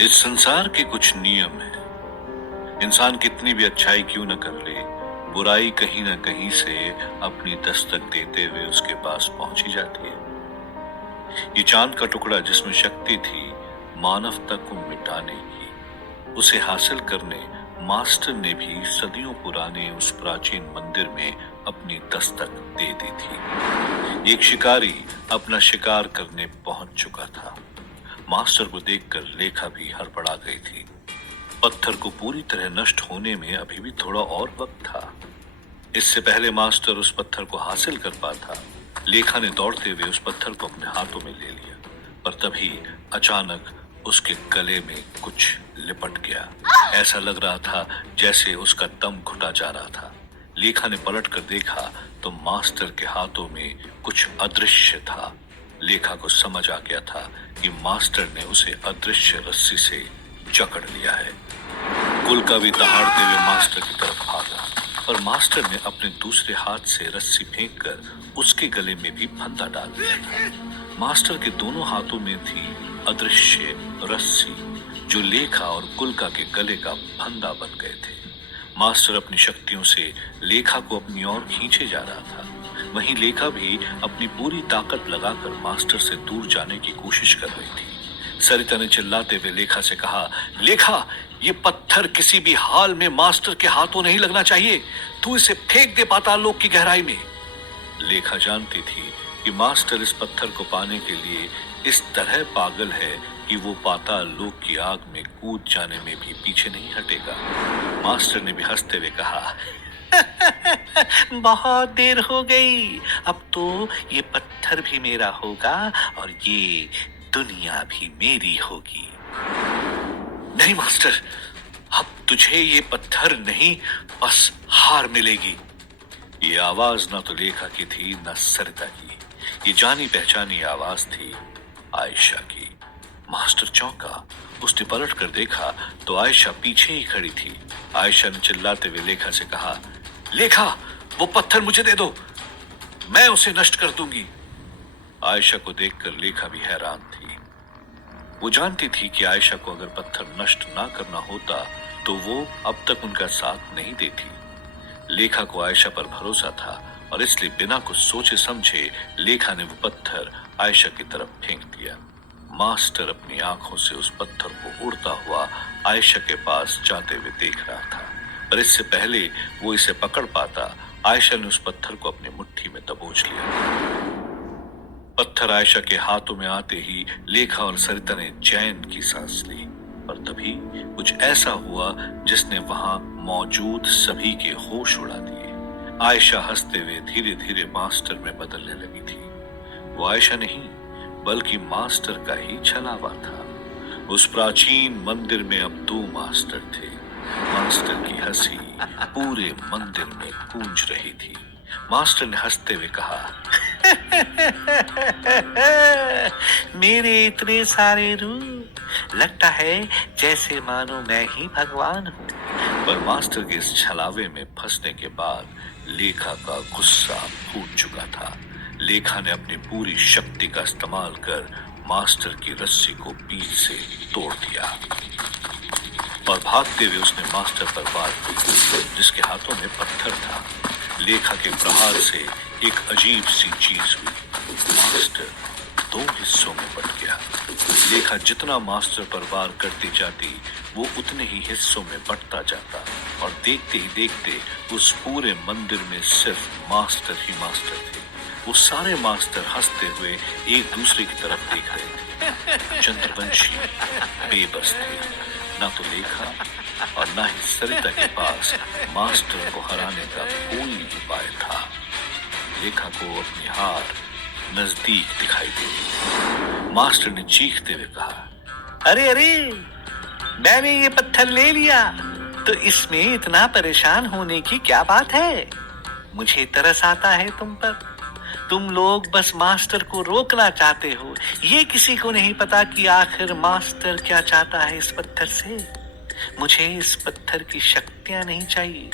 इस संसार के कुछ नियम हैं। इंसान कितनी भी अच्छाई क्यों न कर ले, बुराई कहीं न कहीं से अपनी दस्तक देते हुए उसके पास पहुंच ही जाती है। ये चांद का टुकड़ा जिसमें शक्ति थी मानवता को मिटाने की, उसे हासिल करने मास्टर ने भी सदियों पुराने उस प्राचीन मंदिर में अपनी दस्तक दे दी थी। एक शिकारी अपना शिकार करने पहुंच चुका था। मास्टर को देखकर लेखा भी हड़बड़ा गई थी। पत्थर को पूरी तरह नष्ट होने में अभी भी थोड़ा और वक्त था। इससे पहले मास्टर उस पत्थर को हासिल कर पाता, लेखा ने दौड़ते हुए उस पत्थर को अपने हाथों में ले लिया। पर तभी अचानक उसके गले में कुछ लिपट गया। ऐसा लग रहा था जैसे उसका दम घुटा जा रहा था। लेखा ने पलट कर देखा तो मास्टर के हाथों में कुछ अदृश्य था। लेखा को समझ आ गया था कि मास्टर ने उसे अदृश्य रस्सी से जकड़ लिया है। कुल का भी दहाड़ते हुए मास्टर की तरफ भागा, पर मास्टर ने अपने दूसरे हाथ से रस्सी फेंककर उसके गले में भी फंदा डाल दिया था। मास्टर के दोनों हाथों में थी अदृश्य रस्सी, जो लेखा और कुलका के गले का फंदा बन गए थे। मास्टर अपनी शक्तियों से लेखा को अपनी ओर खींचे जा रहा था। वहीं लेखा भी अपनी पूरी ताकत लगाकर मास्टर से दूर जाने की कोशिश कर रही थी। सरिता ने चिल्लाते हुए लेखा से कहा, लेखा, ये पत्थर किसी भी हाल में मास्टर के हाथों नहीं लगना चाहिए। तू इसे फेंक दे पाताल लोक की गहराई में। लेखा जानती थी कि मास्टर इस पत्थर को पाने के लिए इस तरह पागल है कि वो पाताल लोक की आग में कूद जाने में भी पीछे नहीं हटेगा। मास्टर ने भी हंसते हुए कहा, बहुत देर हो गई, अब तो ये पत्थर भी मेरा होगा और ये दुनिया भी मेरी होगी। नहीं मास्टर, अब तुझे ये पत्थर नहीं, बस हार मिलेगी। ये आवाज ना तो लेखा की थी न सरिता की। ये जानी पहचानी आवाज थी आयशा की। मास्टर चौंका। उसने पलट कर देखा तो आयशा पीछे ही खड़ी थी। आयशा ने चिल्लाते हुए लेखा से कहा, लेखा, वो पत्थर मुझे दे दो, मैं उसे नष्ट कर दूंगी। आयशा को देखकर लेखा भी हैरान थी। वो जानती थी कि आयशा को अगर पत्थर नष्ट ना करना होता तो वो अब तक उनका साथ नहीं देती। लेखा को आयशा पर भरोसा था और इसलिए बिना कुछ सोचे समझे लेखा ने वो पत्थर आयशा की तरफ फेंक दिया। मास्टर अपनी आंखों से उस पत्थर को उड़ता हुआ आयशा के पास जाते हुए देख रहा था, पर इससे पहले वो इसे पकड़ पाता, आयशा ने उस पत्थर को अपनी मुट्ठी में दबोच लिया। पत्थर आयशा के हाथों में आते ही लेखा और सरिता ने चैन की सांस ली, पर तभी कुछ ऐसा हुआ जिसने वहां मौजूद सभी के होश उड़ा दिए। आयशा हंसते हुए धीरे धीरे मास्टर में बदलने लगी थी। वो आयशा नहीं बल्कि मास्टर का ही छलावा था। उस प्राचीन मंदिर में अब दो मास्टर थे। मास्टर की हंसी पूरे मंदिर में गूंज रही थी। मास्टर ने हंसते हुए कहा, मेरे इतने सारे रूप, लगता है जैसे मानो मैं ही भगवान हूँ। पर मास्टर के इस छलावे में फंसने के बाद लेखा का गुस्सा फूट चुका था। लेखा ने अपनी पूरी शक्ति का इस्तेमाल कर मास्टर की रस्सी को बीच से तोड़ दिया और भागते हुए उसने मास्टर पर वार की, जिसके हाथों में पत्थर था। लेखा के प्रहार से एक अजीब सी चीज हुई। मास्टर दो हिस्सों में बट गया। लेखा जितना मास्टर पर वार करती जाती वो उतने ही हिस्सों में बटता जाता और देखते ही देखते उस पूरे मंदिर में सिर्फ मास्टर ही मास्टर थे। वो सारे मास्टर हंसते हुए एक दूसरे की तरफ देख रहे थे। चंद्रवंशी बेबस थे। ना तो लेखा और ना ही सरिता के पास मास्टर को हराने का कोई उपाय था। लेखा को अपनी हार नजदीक दिखाई दी। मास्टर ने चीखते हुए कहा, अरे अरे, मैंने ये पत्थर ले लिया तो इसमें इतना परेशान होने की क्या बात है। मुझे तरस आता है तुम पर। तुम लोग बस मास्टर को रोकना चाहते हो। ये किसी को नहीं पता कि आखिर मास्टर क्या चाहता है इस पत्थर से। मुझे इस पत्थर की शक्तियां नहीं चाहिए,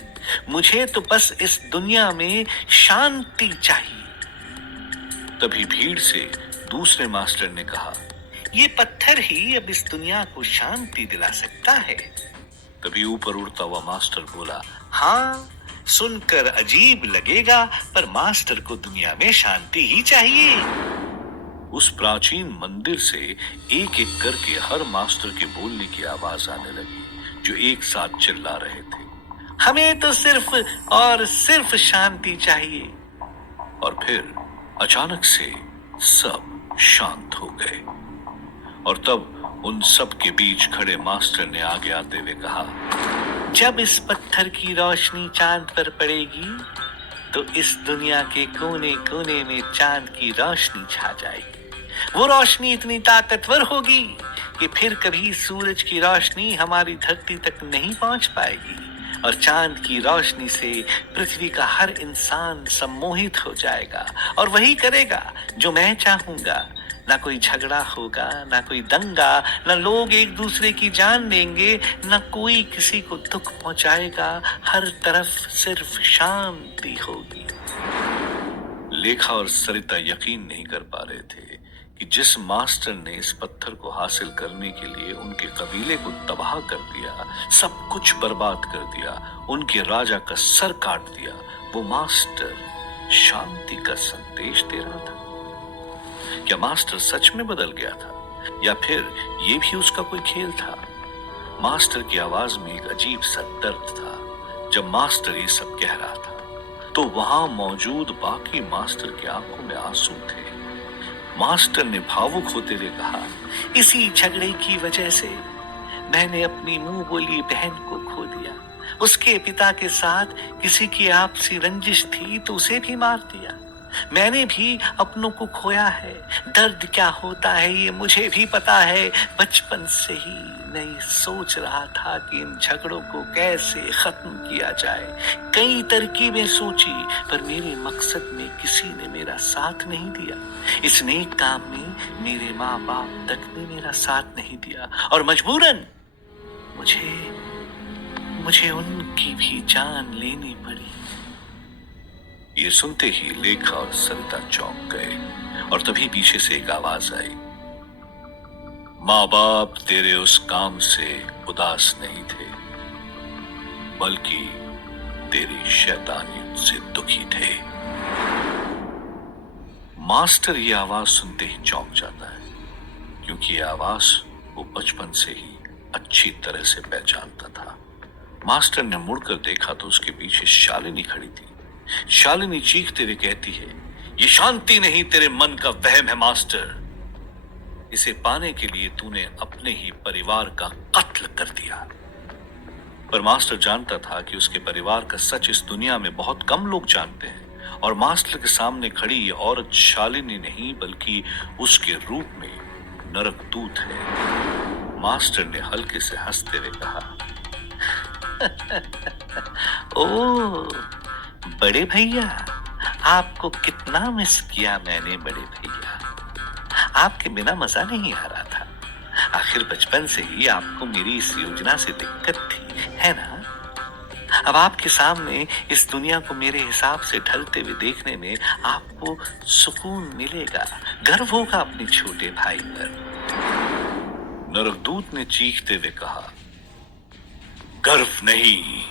मुझे तो बस इस दुनिया में शांति चाहिए। तभी भीड़ से दूसरे मास्टर ने कहा, ये पत्थर ही अब इस दुनिया को शांति दिला सकता है। तभी ऊपर उड़ता हुआ मास्टर बोला, हाँ, सुनकर अजीब लगेगा, पर मास्टर को दुनिया में शांति ही चाहिए। उस प्राचीन मंदिर से एक एक करके हर मास्टर के बोलने की आवाज आने लगी, जो एक साथ चिल्ला रहे थे, हमें तो सिर्फ और सिर्फ शांति चाहिए। और फिर अचानक से सब शांत हो गए। और तब उन सब के बीच खड़े मास्टर ने आगे आते हुए कहा, जब इस पत्थर की रोशनी चांद पर पड़ेगी तो इस दुनिया के कोने कोने में चांद की रोशनी छा जाएगी। वो रोशनी इतनी ताकतवर होगी कि फिर कभी सूरज की रोशनी हमारी धरती तक नहीं पहुंच पाएगी, और चांद की रोशनी से पृथ्वी का हर इंसान सम्मोहित हो जाएगा और वही करेगा जो मैं चाहूंगा। ना कोई झगड़ा होगा, ना कोई दंगा, ना लोग एक दूसरे की जान लेंगे, ना कोई किसी को दुख पहुंचाएगा। हर तरफ सिर्फ शांति होगी। लेखा और सरिता यकीन नहीं कर पा रहे थे कि जिस मास्टर ने इस पत्थर को हासिल करने के लिए उनके कबीले को तबाह कर दिया, सब कुछ बर्बाद कर दिया, उनके राजा का सर काट दिया, वो मास्टर शांति का संदेश दे रहा था। क्या मास्टर सच में बदल गया था, या फिर ये भी उसका कोई खेल था? मास्टर की आवाज में एक अजीब सा दर्द था। जब मास्टर ये सब कह रहा था तो वहां मौजूद बाकी मास्टर की आंखों में आंसू थे। मास्टर ने भावुक होते हुए कहा, इसी झगड़े की वजह से मैंने अपनी मुंह बोली बहन को खो दिया। उसके पिता के साथ किसी की आपसी रंजिश थी तो उसे भी मार दिया। मैंने भी अपनों को खोया है। दर्द क्या होता है ये मुझे भी पता है। बचपन से ही मैं सोच रहा था कि इन झगड़ों को कैसे खत्म किया जाए। कई तरकीबें सोची, पर मेरे मकसद में किसी ने मेरा साथ नहीं दिया। इस नेक काम में मेरे माँ बाप तक ने मेरा साथ नहीं दिया, और मजबूरन मुझे उनकी भी जान लेनी पड़ी। ये सुनते ही लेखा और सरिता चौंक गए, और तभी पीछे से एक आवाज आई, माँ बाप तेरे उस काम से उदास नहीं थे, बल्कि तेरी शैतानियत से दुखी थे। मास्टर ये आवाज सुनते ही चौंक जाता है, क्योंकि ये आवाज वो बचपन से ही अच्छी तरह से पहचानता था। मास्टर ने मुड़कर देखा तो उसके पीछे शालिनी खड़ी थी। शालिनी चीखते हुए कहती है, ये शांति नहीं, तेरे मन का वहम है मास्टर। इसे पाने के लिए तूने अपने ही परिवार का कत्ल कर दिया। पर मास्टर जानता था कि उसके परिवार का सच इस दुनिया में बहुत कम लोग जानते हैं, और मास्टर के सामने खड़ी ये औरत शालिनी नहीं बल्कि उसके रूप में नरकदूत है। मास्टर ने हल्के से हंसते हुए कहा, ओ बड़े भैया, आपको कितना मिस किया मैंने बड़े भैया। आपके बिना मजा नहीं आ रहा था। आखिर बचपन से ही आपको मेरी इस योजना से दिक्कत थी, है ना? अब आपके सामने इस दुनिया को मेरे हिसाब से ढलते हुए देखने में आपको सुकून मिलेगा, गर्व होगा अपने छोटे भाई पर। नरकदूत ने चीखते हुए कहा, गर्व नहीं,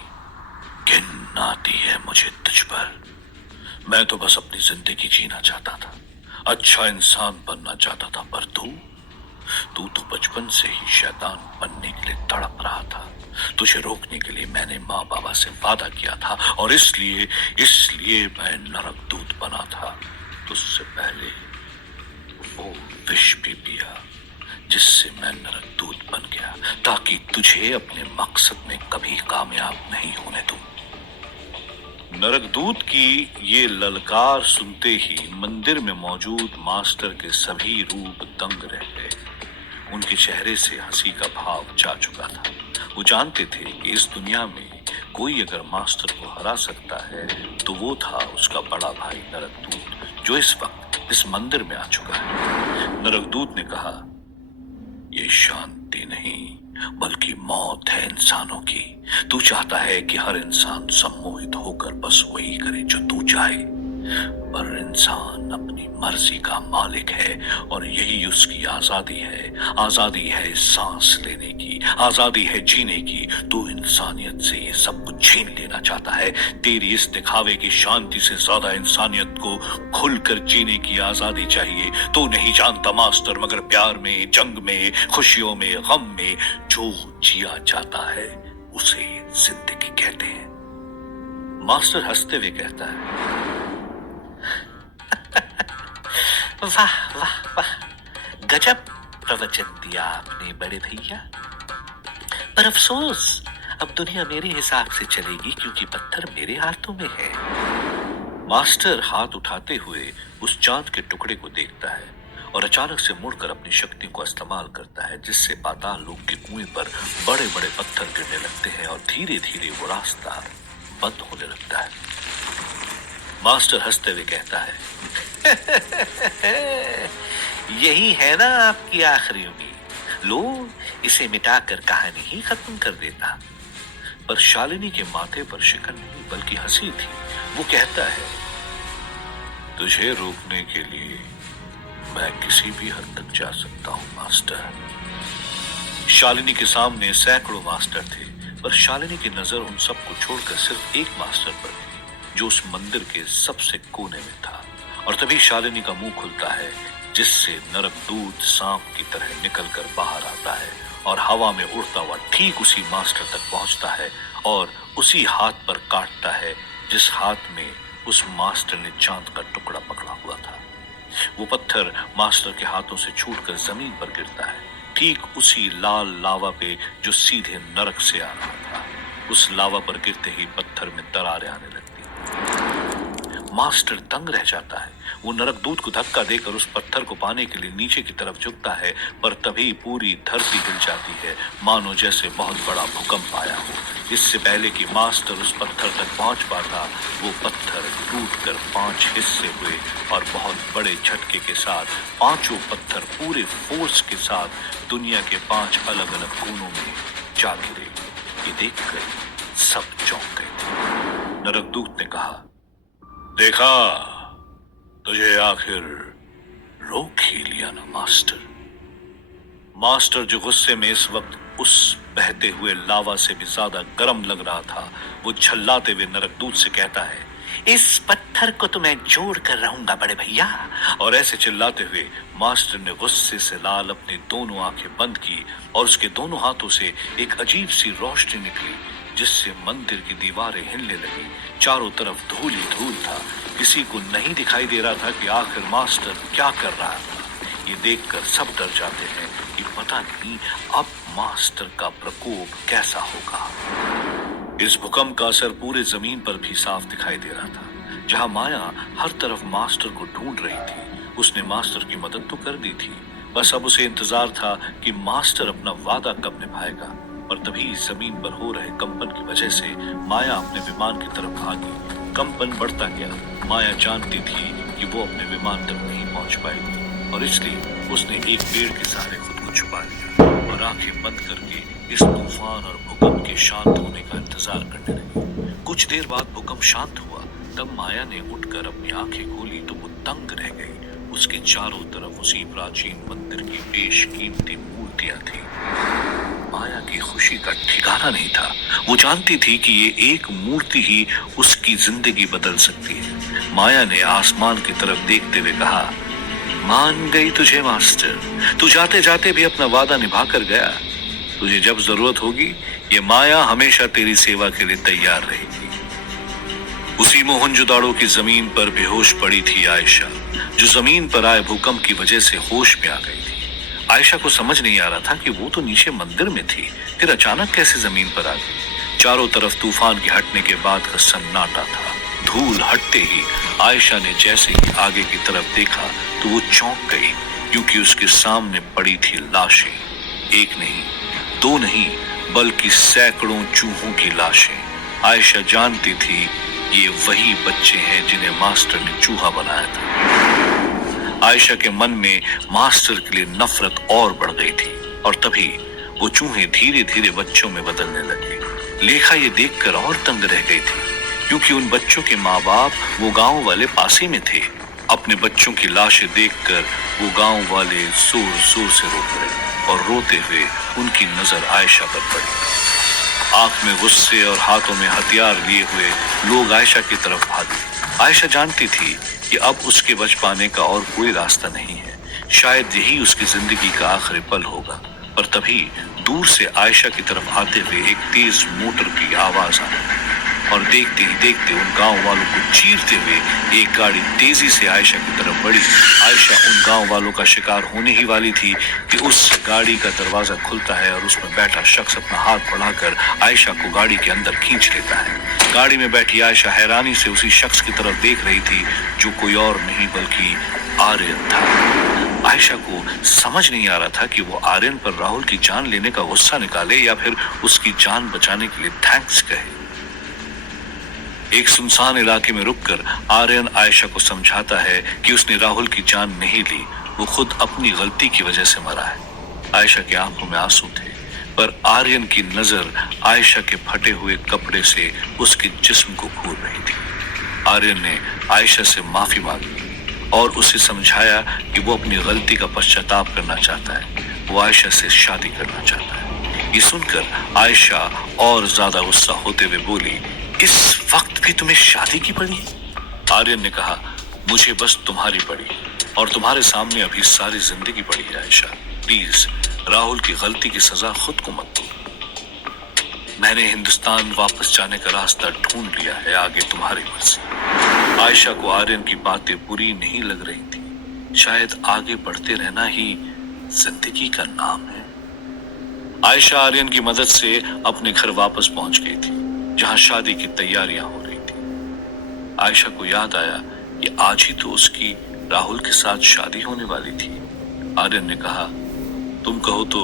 घिन आती है मुझे तुझ पर। मैं तो बस अपनी जिंदगी जीना चाहता था, अच्छा इंसान बनना चाहता था, पर तू तो बचपन से ही शैतान बनने के लिए तड़प रहा था। तुझे रोकने के लिए मैंने माँ बाबा से वादा किया था, और इसलिए मैं नरकदूत बना था। तुझसे पहले वो विष भी पिया जिससे मैं नरकदूत बन गया, ताकि तुझे अपने मकसद में कभी कामयाब नहीं होने दूं। नरकदूत की ये ललकार सुनते ही मंदिर में मौजूद मास्टर के सभी रूप दंग रह गए। उनके चेहरे से हंसी का भाव जा चुका था। वो जानते थे कि इस दुनिया में कोई अगर मास्टर को हरा सकता है तो वो था उसका बड़ा भाई नरकदूत, जो इस वक्त इस मंदिर में आ चुका है। नरकदूत ने कहा, ये शांति नहीं बल्कि मौत है इंसानों की। तू चाहता है कि हर इंसान सम्मोहित होकर बस वही करे जो तू चाहे। पर इंसान अपनी मर्जी का मालिक है और यही उसकी आजादी है। आजादी है सांस लेने की, आजादी है जीने की। तू इंसानियत से ये सब कुछ छीन लेना चाहता है। तेरी इस दिखावे की शांति से ज्यादा इंसानियत को खुलकर जीने की आजादी चाहिए। तू नहीं जानता मास्टर, मगर प्यार में, जंग में, खुशियों में, गम में जो जिया जाता है उसे जिंदगी कहते हैं। मास्टर हंसते हुए कहता है, वाह वाह वाह, गजब प्रवचन दिया आपने बड़े भैया। पर अफसोस, अब दुनिया मेरे हिसाब से चलेगी क्योंकि पत्थर मेरे हाथों में है। मास्टर हाथ उठाते हुए उस चांद के टुकड़े को देखता है और अचानक से मुड़कर अपनी शक्ति को इस्तेमाल करता है, जिससे पाताल लोक के कुएं पर बड़े बड़े पत्थर गिरने लगते हैं और धीरे धीरे वो रास्ता बंद होने लगता है। मास्टर हंसते हुए कहता है, यही है ना आपकी आखिरी उम्मीद। लो, इसे मिटाकर कहानी ही खत्म कर देता। पर शालिनी के माथे पर शिकन नहीं बल्कि हंसी थी। वो कहता है, तुझे रोकने के लिए मैं किसी भी हद तक जा सकता हूं मास्टर। शालिनी के सामने सैकड़ों मास्टर थे, पर शालिनी की नजर उन सबको छोड़कर सिर्फ एक मास्टर पर थी, जो उस मंदिर के सबसे कोने में था। और तभी शालिनी का मुंह खुलता है, जिससे नरकदूत सांप की तरह निकलकर बाहर आता है और हवा में उड़ता हुआ ठीक उसी मास्टर तक पहुंचता है और उसी हाथ पर काटता है जिस हाथ में उस मास्टर ने चांद का टुकड़ा पकड़ा हुआ था। वो पत्थर मास्टर के हाथों से छूटकर जमीन पर गिरता है, ठीक उसी लाल लावा पे जो सीधे नरक से आ रहा था। उस लावा पर गिरते ही पत्थर में दरारें आने लगती। मास्टर दंग रह जाता है। वो नरकदूत को धक्का देकर उस पत्थर को पाने के लिए नीचे की तरफ झुकता है, पर तभी पूरी धरती हिल जाती है, मानो जैसे बहुत बड़ा भूकंप आया हो। इससे पहले कि मास्टर उस पत्थर तक पहुंच पाता, वो पत्थर टूटकर 5 हिस्से हुए और बहुत बड़े झटके के साथ पांचों पत्थर पूरे फोर्स के साथ दुनिया के 5 अलग अलग कोनों में जा गिरे। ये देखकर सब चौंक गए। नरकदूत ने कहा, देखा, तुझे आखिर रोक ही लिया ना मास्टर। मास्टर जो गुस्से में इस वक्त उस बहते हुए लावा से भी ज्यादा गर्म लग रहा था, वो झल्लाते हुए नरकदूत से कहता है, इस पत्थर को तो मैं जोड़ कर रहूंगा बड़े भैया। और ऐसे चिल्लाते हुए मास्टर ने गुस्से से लाल अपनी दोनों आंखें बंद की और उसके दोनों हाथों से एक अजीब सी रोशनी निकली, जिससे मंदिर की दीवारें हिलने लगी। चारों तरफ धूल ही धूल था। किसी को नहीं दिखाई दे रहा था कि आखिर मास्टर क्या कर रहा था। ये देखकर सब डर जाते हैं कि पता नहीं अब मास्टर का प्रकोप कैसा होगा। इस भूकंप का असर पूरे जमीन पर भी साफ दिखाई दे रहा था। जहां माया हर तरफ मास्टर को ढूंढ रही थी, उसने मास्टर की मदद तो कर दी थी, बस अब उसे इंतजार था कि मास्टर अपना वादा कब निभाएगा। और तभी जमीन पर हो रहे कंपन की वजह से माया अपने विमान की तरफ भागी। कंपन बढ़ता गया। माया जानती थी कि वो अपने विमान तक नहीं पहुंच पाएगी और इसलिए उसने एक पेड़ के सहारे खुद को छुपा लिया और आंखें बंद करके इस तूफान और भूकंप के शांत होने का इंतजार करने लगी। कुछ देर बाद भूकंप शांत हुआ। तब माया ने उठकर अपनी आंखें खोली तो वो दंग रह गई। उसके चारों तरफ उसी प्राचीन मंदिर की बेशकीमती मूर्तियां थी। माया की खुशी का ठिकाना नहीं था। वो जानती थी कि ये एक मूर्ति ही उसकी जिंदगी बदल सकती है। माया ने आसमान की तरफ देखते हुए कहा, मान गई तुझे मास्टर। तू जाते जाते भी अपना वादा निभा कर गया। तुझे जब जरूरत होगी ये माया हमेशा तेरी सेवा के लिए तैयार रहेगी। उसी मोहनजोदाड़ो की जमीन पर बेहोश पड़ी थी आयशा, जो जमीन पर आए भूकंप की वजह से होश में आ गई थी। आयशा को समझ नहीं आ रहा था कि वो तो नीचे मंदिर में थी, फिर अचानक कैसे जमीन पर आ गई। चारों तरफ तूफान के हटने के बाद का सन्नाटा था। धूल हटते ही आयशा ने जैसे ही आगे की तरफ देखा तो वो चौंक गई, क्योंकि उसके सामने पड़ी थी लाशें। एक नहीं, दो नहीं, बल्कि सैकड़ों चूहों की लाशें। आयशा जानती थी ये वही बच्चे हैं जिन्हें मास्टर ने चूहा बनाया था। आयशा के मन में मास्टर के लिए नफरत और बढ़ गई थी और तभी वो चूहे धीरे धीरे बच्चों में बदलने लगे। लेखा ये देखकर और तंग रह गई थी। क्योंकि उन बच्चों के माँ बाप वो गांव वाले पास ही में थे। अपने बच्चों की लाशें देखकर वो गांव वाले जोर जोर से रो पड़े और रोते हुए उनकी नजर आयशा पर पड़ी। आंख में गुस्से और हाथों में हथियार लिए हुए लोग आयशा की तरफ भागे। आयशा जानती थी कि अब उसके बच पाने का और कोई रास्ता नहीं है, शायद यही उसकी जिंदगी का आखिरी पल होगा। पर तभी दूर से आयशा की तरफ आते हुए एक तेज मोटर की आवाज आई और देखते ही देखते उन गांव वालों को चीरते हुए एक गाड़ी तेजी से आयशा की तरफ बढ़ी। आयशा उन गांव वालों का शिकार होने ही वाली थी कि उस गाड़ी का दरवाजा खुलता है और उसमें बैठा शख्स अपना हाथ बढ़ाकर आयशा को गाड़ी के अंदर खींच लेता है। गाड़ी में बैठी आयशा हैरानी से उसी शख्स की तरफ देख रही थी जो कोई और नहीं बल्कि आर्यन था। आयशा को समझ नहीं आ रहा था कि वो आर्यन पर राहुल की जान लेने का गुस्सा निकाले या फिर उसकी जान बचाने के लिए थैंक्स कहे। एक सुनसान इलाके में रुककर आर्यन आयशा को समझाता है कि उसने राहुल की जान नहीं ली, वो खुद अपनी गलती की वजह से मरा है। आयशा की आंखों में आंसू थे, पर आर्यन की नजर आयशा के फटे हुए कपड़े से उसके जिस्म को घूर रही थी। आर्यन ने आयशा से माफी मांगी और उसे समझाया कि वो अपनी गलती का पश्चाताप करना चाहता है, वो आयशा से शादी करना चाहता है। ये सुनकर आयशा और ज्यादा गुस्सा होते हुए बोली, इस वक्त भी तुम्हें शादी की पड़ी? आर्यन ने कहा, मुझे बस तुम्हारी पड़ी और तुम्हारे सामने अभी सारी जिंदगी पड़ी है आयशा। प्लीज राहुल की गलती की सजा खुद को मत दो। मैंने हिंदुस्तान वापस जाने का रास्ता ढूंढ लिया है, आगे तुम्हारी मर्जी। आयशा को आर्यन की बातें बुरी नहीं लग रही थी, शायद आगे बढ़ते रहना ही जिंदगी का नाम है। आयशा आर्यन की मदद से अपने घर वापस पहुंच गई थी, जहां शादी की तैयारियां हो रही थी। आयशा को याद आया कि आज ही तो उसकी राहुल के साथ शादी होने वाली थी। आर्यन ने कहा, तुम कहो तो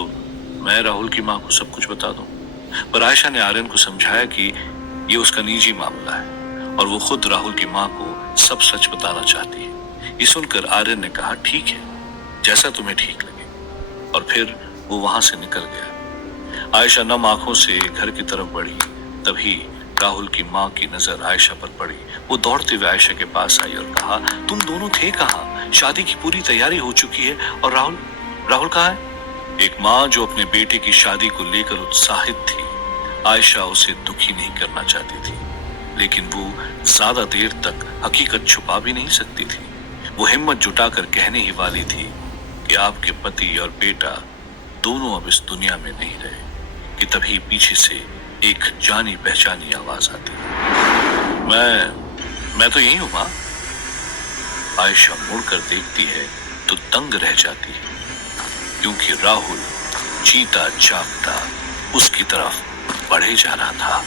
मैं राहुल की मां को सब कुछ बता दूं। पर आयशा ने आर्यन को समझाया कि ये उसका निजी मामला है और वो खुद राहुल की मां को सब सच बताना चाहती है। ये सुनकर आर्यन ने कहा, ठीक है, जैसा तुम्हें ठीक लगे। और फिर वो वहां से निकल गया। आयशा नम आंखों से घर की तरफ बढ़ी, तभी राहुल की मां की नजर आयशा पर पड़ी। वो दौड़ते हुए आयशा के पास आई और कहा, तुम दोनों थे कहाँ? शादी की पूरी तैयारी हो चुकी है और राहुल कहाँ है? एक मां जो अपने बेटे की शादी को लेकर उत्साहित थी, आयशा उसे दुखी नहीं करना चाहती थी, लेकिन वो ज्यादा देर तक हकीकत छुपा भी नहीं सकती थी। वो हिम्मत जुटाकर कहने ही वाली थी कि आपके पति और बेटा दोनों अब इस दुनिया में नहीं रहे, कि तभी पीछे से एक जानी पहचानी आवाज आती है, मैं तो यही हूं मां। आयशा मुड़कर देखती है तो दंग रह जाती है, क्योंकि राहुल जीता जागता उसकी तरफ बढ़े जा रहा था।